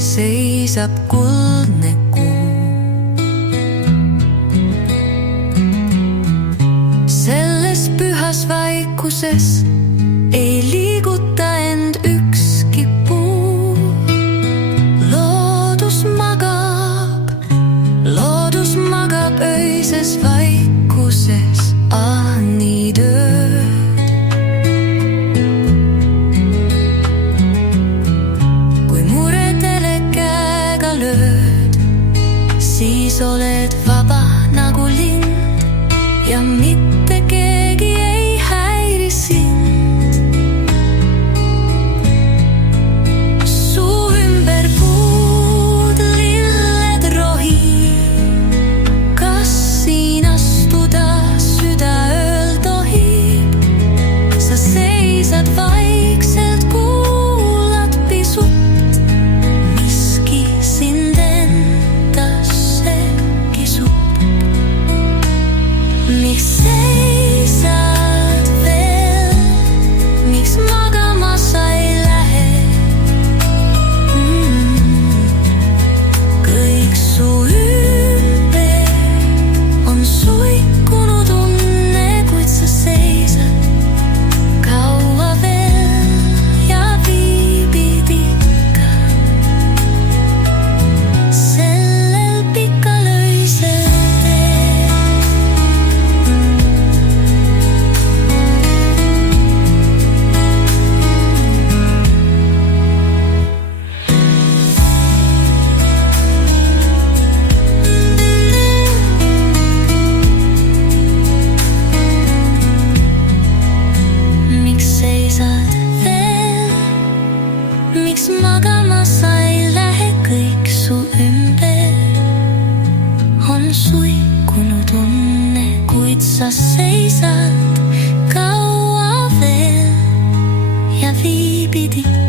seisab kuldne kuu. Selles pühas vaikuses ei liiguta end ükski puu. Loodus magab öises vaikuses nii tööd. Kui muredele käega lööd, siis oled vaba nagu lind ja mitte keegi ei häiri sind. Su ümber puud lilled rohib, kas siin astuda südaööl tohib? Sa seisad vaikselt, kuulad pisut, miski sind endasse kisub. Miks seisad veel, miks magama sa ei lähe? Kõik su ümber on suikunud unne, kuid sa seisad kaua veel ja viibid ikka sellel pikal öisel teel. Miks seisad veel, miks magama sa ei lähe? Kõik su ümber on suikunud unne, kuid sa seisad kaua veel ja viibid ikka